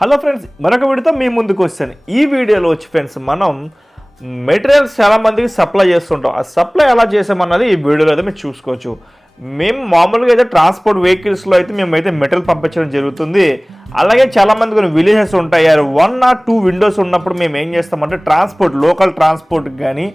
Hello friends మరొక వీడియోతో మీ ముందుకు వచ్చాను ఈ వీడియోలో వచ్చి ఫ్రెండ్స్ మనం మెటీరియల్స్ చాలా మందికి సప్లై చేస్తుంటాం. ఆ సప్లై ఎలా చేసామన్నది ఈ వీడియోలో అయితే మీరు చూసుకోవచ్చు. మేము మామూలుగా అయితే ట్రాన్స్పోర్ట్ వెహికల్స్లో అయితే మేమైతే మెటీరియల్ పంపించడం జరుగుతుంది. అలాగే చాలామంది కొన్ని విలేజెస్ ఉంటాయి. వన్ ఆర్ టూ విండోస్ ఉన్నప్పుడు మేము ఏం చేస్తామంటే ట్రాన్స్పోర్ట్ లోకల్ ట్రాన్స్పోర్ట్ కానీ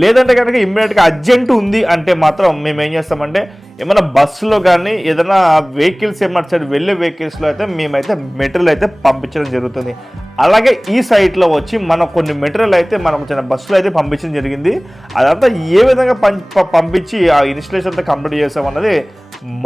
లేదంటే కనుక ఇమ్మీడియట్గా అర్జెంట్ ఉంది అంటే మాత్రం మేము ఏం చేస్తామంటే ఏమైనా బస్సులో కానీ ఏదైనా వెహికల్స్ ఏమన్నా సైడ్ వెళ్ళే వెహికల్స్లో అయితే మేమైతే మెటీరియల్ అయితే పంపించడం జరుగుతుంది. అలాగే ఈ సైట్లో వచ్చి మనం కొన్ని మెటీరియల్ అయితే మనం చిన్న బస్సులో అయితే పంపించడం జరిగింది. అదంతా ఏ విధంగా పంపించి ఆ ఇన్స్టలేషన్ అంతా కంప్లీట్ చేసామన్నది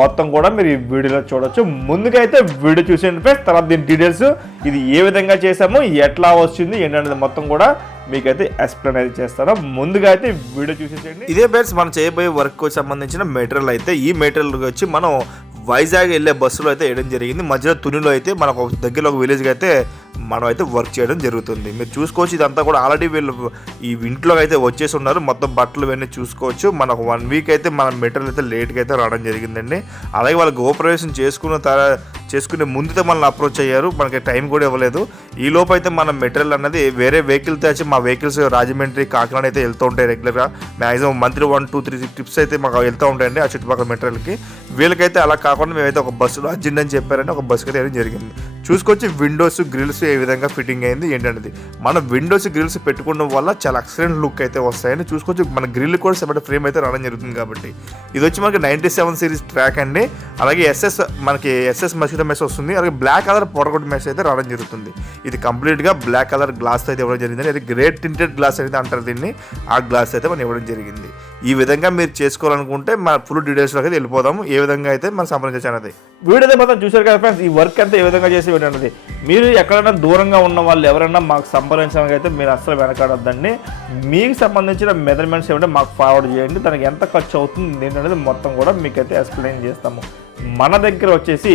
మొత్తం కూడా మీరు ఈ వీడియోలో చూడొచ్చు. ముందుగా అయితే వీడియో చూసేయండి ఫ్రెండ్స్ తర్వాత దీని డీటెయిల్స్ ఇది ఏ విధంగా చేసాము ఎట్లా వచ్చింది ఏంటనేది మొత్తం కూడా మీకైతే ఎక్స్ప్లెయిన్ అయితే చేస్తాను. ముందుగా అయితే వీడియో చూసేసేయండి. ఇదే బెట్స్ మనం చేయబోయే వర్క్ సంబంధించిన మెటీరియల్ అయితే ఈ మెటీరియల్ వచ్చి మనం వైజాగ్ వెళ్ళే బస్సులో అయితే వేయడం జరిగింది. మధ్యలో తునిలో అయితే మనకు దగ్గరలో ఒక విలేజ్కి అయితే మనం అయితే వర్క్ చేయడం జరుగుతుంది. మీరు చూసుకోవచ్చు ఇదంతా కూడా ఆల్రెడీ వీళ్ళు ఈ ఇంట్లో అయితే వచ్చేసి ఉన్నారు. మొత్తం బట్టలు ఇవన్నీ చూసుకోవచ్చు. మనకు వన్ వీక్ అయితే మన మెటీరియల్ అయితే లేట్గా అయితే రావడం జరిగిందండి. అలాగే వాళ్ళు గోప్రవేశం చేసుకున్న తర చేసుకునే ముందుతో మనల్ని అప్రోచ్ అయ్యారు. మనకి టైం కూడా ఇవ్వలేదు. ఈ లోపు అయితే మన మెటీరియల్ అన్నది వేరే వెహికల్ తెచ్చి మా వెహికల్స్ రాజమండ్రి కాకినాడ అయితే వెళ్తూ ఉంటాయి రెగ్యులర్గా maximum monthly one two three trips అయితే మాకు వెళ్తూ ఉంటాయండి ఆ చుట్టుపక్కల మెటీరియల్కి. వీళ్ళకైతే అలా కాకుండా మేమైతే ఒక బస్సులో అర్జెంట్ అని చెప్పారని ఒక బస్సుకి అయితే జరిగింది. చూసుకొచ్చి విండోస్ గ్రిల్స్ ఏ విధంగా ఫిట్టింగ్ అయింది ఏంటనేది. మన విండోస్ గ్రిల్స్ పెట్టుకోవడం వల్ల చాలా ఎక్సలెంట్ లుక్ అయితే వస్తాయని చూసుకోవచ్చు మన గ్రిల్ కూడా సెపరేట్ ఫ్రేమ్ అయితే రావడం జరుగుతుంది కాబట్టి. ఇది వచ్చి మనకి నైంటీ సెవెన్ సిరీస్ ట్రాక్ అండి. అలాగే ఎస్ఎస్ మనకి ఎస్ఎస్ మస్కిటో మెస్ వస్తుంది. అలాగే బ్లాక్ కలర్ పొడగొట్టు మెస్ అయితే రావడం జరుగుతుంది. ఇది కంప్లీట్గా బ్లాక్ కలర్ గ్లాస్ అయితే ఇవ్వడం జరిగింది. అది గ్రేట్ టింటెడ్ గ్లాస్ అయితే అంటారు దీన్ని. ఆ గ్లాస్ అయితే మనం ఇవ్వడం జరిగింది. ఈ విధంగా మీరు చేసుకోవాలనుకుంటే మన ఫుల్ డీటెయిల్స్లోకి అయితే వెళ్ళిపోదాము. ఏ విధంగా అయితే మనం సంప్రదించవచ్చు అనేది వీడియో అయితే మొత్తం చూశారు కదా ఫ్రెండ్స్ ఈ వర్క్ అంతా ఏ విధంగా చేసి అనేది మీరు ఎక్కడైనా దూరంగా ఉన్న వాళ్ళు ఎవరైనా మాకు సంప్రదించడానికి అయితే మీరు అస్సలు వెనకాడద్దండి. మీకు సంబంధించిన మెజర్మెంట్స్ ఏమంటే మాకు ఫార్వర్డ్ చేయండి. దానికి ఎంత ఖర్చు అవుతుంది ఏంటనేది మొత్తం కూడా మీకైతే ఎక్స్ప్లెయిన్ చేస్తాము. మన దగ్గర వచ్చేసి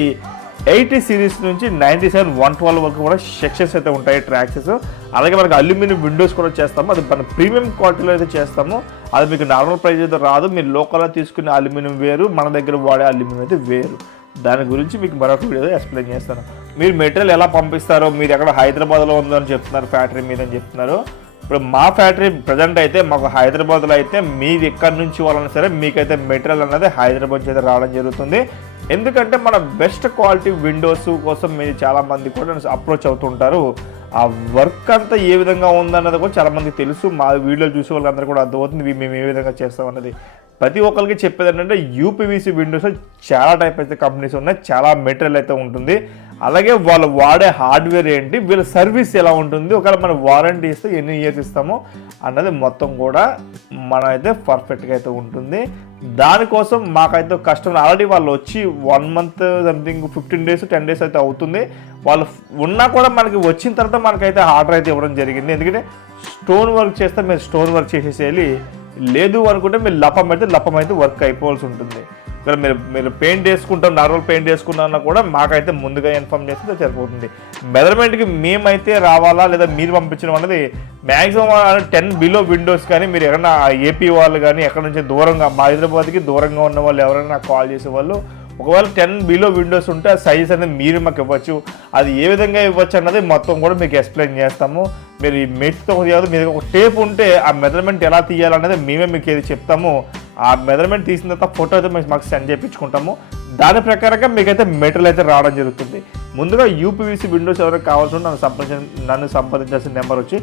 ఎయిటీ సిరీస్ నుంచి నైంటీ సెవెన్ వన్ ట్వెల్వ్ వరకు కూడా సెక్షన్స్ అయితే ఉంటాయి ట్రాక్సెస్ అలాగే మనకి అల్యూమినియం విండోస్ కూడా చేస్తాము. అది మన ప్రీమియం క్వాలిటీలో అయితే చేస్తాము. అది మీకు నార్మల్ ప్రైస్ అయితే రాదు. మీరు లోకల్లో తీసుకునే అల్యూమినియం వేరు మన దగ్గర వాడే అల్యూమినియం అయితే వేరు. దాని గురించి మీకు మరొక వీడియో ఎక్స్ప్లెయిన్ చేస్తాను. మీరు మెటీరియల్ ఎలా పంపిస్తారో మీరు ఎక్కడ హైదరాబాద్లో ఉందని చెప్తున్నారు ఫ్యాక్టరీ మీద అని చెప్తున్నారు. ఇప్పుడు మా ఫ్యాక్టరీ ప్రజెంట్ అయితే మాకు హైదరాబాద్లో అయితే మీరు ఎక్కడి నుంచి వాళ్ళైనా సరే మీకైతే మెటీరియల్ అనేది హైదరాబాద్ నుంచి అయితే రావడం జరుగుతుంది. ఎందుకంటే మన బెస్ట్ క్వాలిటీ విండోస్ కోసం మీరు చాలామంది కూడా అప్రోచ్ అవుతుంటారు. ఆ వర్క్ అంతా ఏ విధంగా ఉందన్నది కూడా చాలామందికి తెలుసు. మా వీడియో చూసే వాళ్ళందరూ కూడా అర్థమవుతుంది. మేము ఏ విధంగా చేస్తాం అన్నది. ప్రతి ఒక్కరికి చెప్పేది ఏంటంటే యూపీవీసీ విండోస్ చాలా టైప్ అయితే కంపెనీస్ ఉన్నాయి చాలా మెటీరియల్ అయితే ఉంటుంది. అలాగే వాళ్ళు వాడే హార్డ్వేర్ ఏంటి వీళ్ళ సర్వీస్ ఎలా ఉంటుంది ఒకవేళ మనం వారంటీ ఇస్తే ఎన్ని ఇయర్స్ ఇస్తామో అన్నది మొత్తం కూడా మన అయితే పర్ఫెక్ట్గా అయితే ఉంటుంది. దానికోసం మాకైతే కస్టమర్ ఆల్రెడీ వాళ్ళు వచ్చి one month something fifteen days ten days అయితే అవుతుంది. వాళ్ళు ఉన్నా కూడా మనకి వచ్చిన తర్వాత మనకైతే ఆర్డర్ అయితే ఇవ్వడం జరిగింది. ఎందుకంటే స్టోన్ వర్క్ చేస్తే మీరు స్టోన్ వర్క్ చేసేసేయాలి. లేదు అనుకుంటే మీరు లపం అయితే లపం అయితే వర్క్ అయిపోవాల్సి ఉంటుంది. ఇక్కడ మీరు మీరు పెయింట్ వేసుకుంటాం నార్మల్ పెయింట్ వేసుకున్నా కూడా మాకైతే ముందుగా ఇన్ఫామ్ చేస్తే సరిపోతుంది. మెజర్మెంట్కి మేమైతే రావాలా లేదా మీరు పంపించడం అనేది మ్యాక్సిమం టెన్ బిలో విండోస్ కానీ మీరు ఎక్కడన్నా ఏపీ వాళ్ళు కానీ ఎక్కడి నుంచి దూరంగా మా హైదరాబాద్కి దూరంగా ఉన్న వాళ్ళు ఎవరైనా కాల్ చేసే వాళ్ళు ఒకవేళ టెన్ బిలో విండోస్ ఉంటే ఆ సైజ్ అనేది మీరు మాకు ఇవ్వచ్చు. అది ఏ విధంగా ఇవ్వచ్చు అన్నది మొత్తం కూడా మీకు ఎక్స్ప్లెయిన్ చేస్తాము. మీరు ఈ మెట్తో కాదు మీరు ఒక టేప్ ఉంటే ఆ మెజర్మెంట్ ఎలా తీయాలనేది మేమే మీకు ఏది చెప్తాము. ఆ మెజర్మెంట్ తీసిన తర్వాత ఫోటో అయితే మేము మాకు సెండ్ చేయించుకుంటాము. దాని ప్రకారంగా మీకైతే మెటీరియల్ అయితే రావడం జరుగుతుంది. ముందుగా యూపీవీసీ విండోస్ ఎవరైనా కావాల్సి ఉంటే నన్ను సంప్రదించ నన్ను సంప్రదించాల్సిన నెంబర్ వచ్చి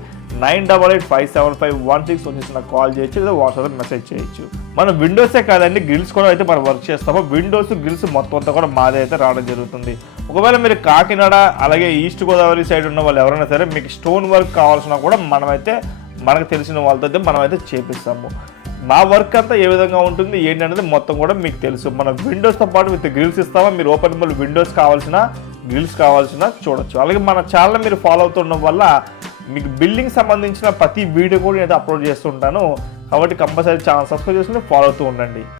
nine double eight five seven five one six వచ్చేసి నాకు కాల్ చేయొచ్చు లేదా వాట్సాప్ మెసేజ్ చేయొచ్చు. మనం విండోసే కాదండి గ్రిల్స్ కూడా అయితే మనం వర్క్ చేస్తాము. విండోస్ గ్రిల్స్ మొత్తం అంతా కూడా మాదే అయితే రావడం జరుగుతుంది. ఒకవేళ మీరు కాకినాడ అలాగే ఈస్ట్ గోదావరి సైడ్ ఉన్న వాళ్ళు ఎవరైనా సరే మీకు స్టోన్ వర్క్ కావాల్సిన కూడా మనమైతే మనకు తెలిసిన వాళ్ళతో అయితే మనమైతే చేపిస్తాము. మా వర్క్ అంతా ఏ విధంగా ఉంటుంది ఏంటి అనేది మొత్తం కూడా మీకు తెలుసు. మన విండోస్తో పాటు విత్ గ్రిల్స్ ఇస్తామా? మీరు ఓపెనబుల్ విండోస్ కావాల్సిన రీల్స్ కావాల్సిన చూడొచ్చు. అలాగే మన ఛానల్ మీరు ఫాలో అవుతుండడం వల్ల మీకు బిల్డింగ్ సంబంధించిన ప్రతి వీడియో కూడా నేను అప్లోడ్ చేస్తుంటాను. కాబట్టి కంపల్సరీ ఛానల్ సబ్స్క్రైబ్ చేసుకుని ఫాలో అవుతూ ఉండండి.